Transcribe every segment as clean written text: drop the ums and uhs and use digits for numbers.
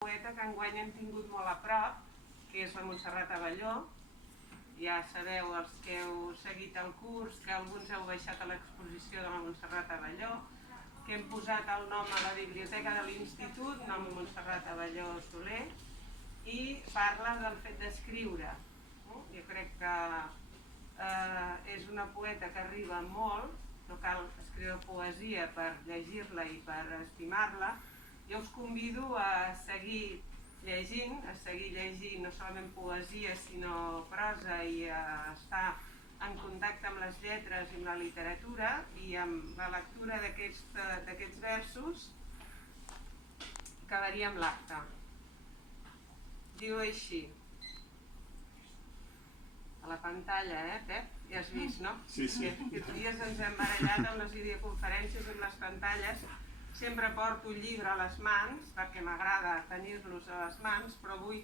poeta que enguany hem tingut molt a prop, que és la Montserrat Abelló. Ja sabeu, els que heu seguit el curs, que alguns heu baixat a l'exposició de la Montserrat Abelló, que hem posat el nom a la biblioteca de l'Institut, nom Montserrat Abelló Soler, i parla del fet d'escriure. Jo crec que és una poeta que arriba molt, no cal escriure poesia per llegir-la i per estimar-la. Jo us convido a seguir llegint no solament poesia sinó prosa i a estar en contacte amb les lletres i amb la literatura, i amb la lectura d'aquests versos acabaríem l'acte. Diu així, a la pantalla, Pep? Ja has vist, no? Sí. Aquests dies ens hem barallat amb les videoconferències, amb les pantalles. Sempre porto un llibre a les mans, perquè m'agrada tenir-los a les mans, però avui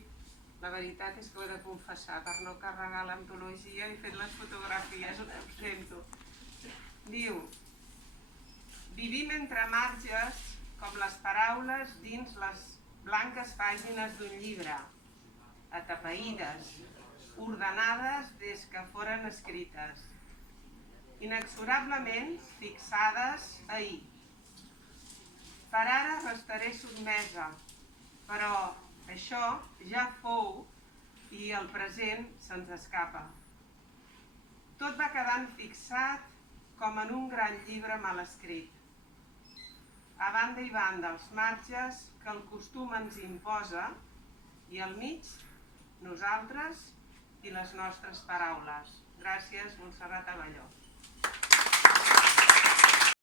la veritat és que ho he de confessar, per no carregar l'antologia he fet les fotografies, ho sento. Diu, vivim entre marges com les paraules dins les blanques pàgines d'un llibre, atapeïdes, ordenades des que foren escrites, inexorablement fixades ahir. Per ara restaré sotmesa, però això ja fou i el present se'ns escapa. Tot va quedant fixat com en un gran llibre mal escrit. A banda i banda els marges que el costum ens imposa i al mig nosaltres i les nostres paraules. Gràcies, Montserrat Abelló.